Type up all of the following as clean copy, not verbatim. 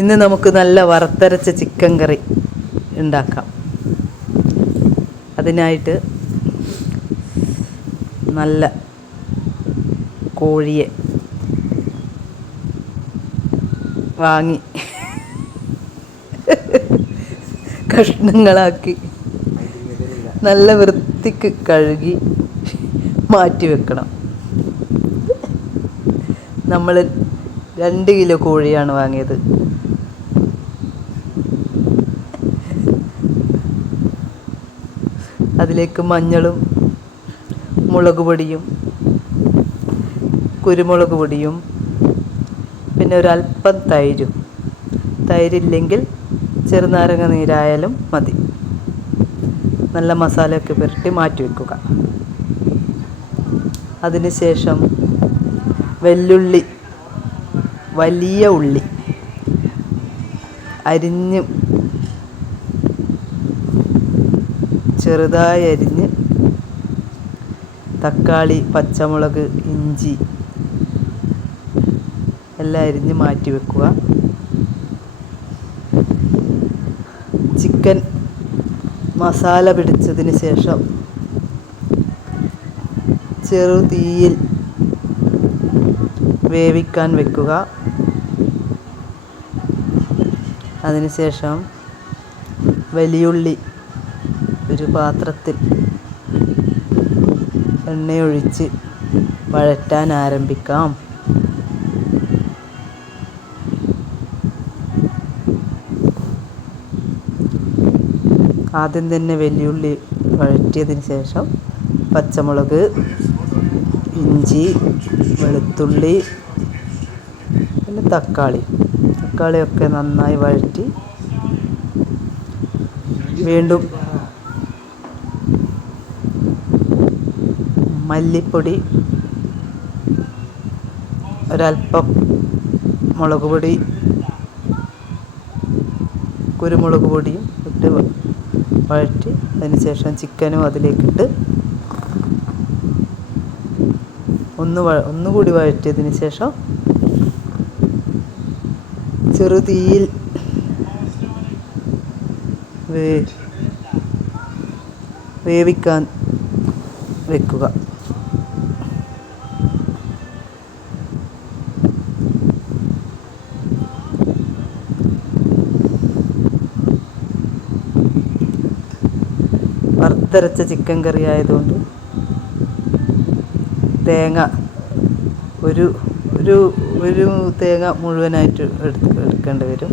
ഇന്ന് നമുക്ക് നല്ല വറുത്തരച്ച ചിക്കൻ കറി ഉണ്ടാക്കാം. അതിനായിട്ട് നല്ല കോഴിയെ വാങ്ങി കഷ്ണങ്ങളാക്കി നല്ല വൃത്തിക്ക് കഴുകി മാറ്റി വെക്കണം. നമ്മൾ 2 കിലോ കോഴിയാണ് വാങ്ങിയത്. അതിലേക്ക് മഞ്ഞളും മുളക് പൊടിയും കുരുമുളക് പൊടിയും പിന്നെ ഒരല്പം തൈരില്ലെങ്കിൽ ചെറുനാരങ്ങ നീരായാലും മതി. നല്ല മസാലയൊക്കെ പുരട്ടി മാറ്റി വെക്കുക. അതിനുശേഷം വെല്ലുള്ളി, വലിയ ഉള്ളി അരിഞ്ഞ് ചെറുതായി അരിഞ്ഞ്, തക്കാളി, പച്ചമുളക്, ഇഞ്ചി എല്ലാം അരിഞ്ഞ് മാറ്റി വെക്കുക. ചിക്കൻ മസാല പിടിച്ചതിന് ശേഷം ചെറുതീയിൽ വേവിക്കാൻ വെക്കുക. അതിനുശേഷം വലിയുള്ളി ഒരു പാത്രത്തിൽ എണ്ണയൊഴിച്ച് വഴറ്റാൻ ആരംഭിക്കാം. ആദ്യം തന്നെ വലിയുള്ളി വഴറ്റിയതിന് ശേഷം പച്ചമുളക്, ഇഞ്ചി, വെളുത്തുള്ളി, പിന്നെ തക്കാളിയൊക്കെ നന്നായി വഴറ്റി വീണ്ടും മല്ലിപ്പൊടി, ഒരല്പം മുളക് പൊടി, കുരുമുളക് പൊടിയും ഇട്ട് വഴറ്റി അതിനുശേഷം ചിക്കനും അതിലേക്കിട്ട് ഒന്നുകൂടി വഴറ്റിയതിന് ശേഷം ചെറുതീയിൽ വേവിക്കാൻ വെക്കുക. വറുത്തരച്ച ചിക്കൻ കറി ആയതുകൊണ്ട് തേങ്ങ ഒരു തേങ്ങ മുഴുവനായിട്ട് എടുക്കേണ്ടി വരും.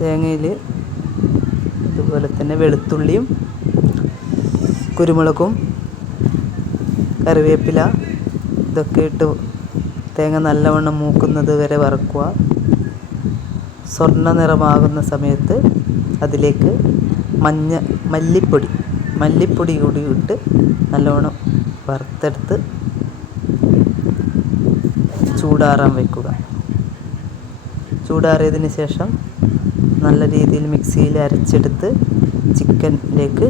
തേങ്ങയിൽ അതുപോലെ തന്നെ വെളുത്തുള്ളിയും കുരുമുളകും കറിവേപ്പില ഇതൊക്കെ ഇട്ട് തേങ്ങ നല്ലവണ്ണം മൂക്കുന്നത് വരെ വറക്കുക. സ്വർണ്ണ നിറമാകുന്ന സമയത്ത് അതിലേക്ക് മല്ലിപ്പൊടി കൂടി ഇട്ട് നല്ലവണ്ണം വറുത്തെടുത്ത് ചൂടാറാൻ വെക്കുക. ചൂടാറിയതിന് ശേഷം നല്ല രീതിയിൽ മിക്സിയിൽ അരച്ചെടുത്ത് ചിക്കനിലേക്ക്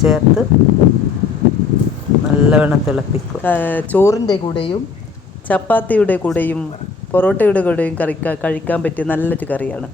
ചേർത്ത് നല്ലവണ്ണം തിളപ്പിക്കുക. ചോറിൻ്റെ കൂടെയും ചപ്പാത്തിയുടെ കൂടെയും പൊറോട്ടയുടെ കൂടെയും കഴിക്കാൻ പറ്റിയ നല്ലൊരു കറിയാണ്.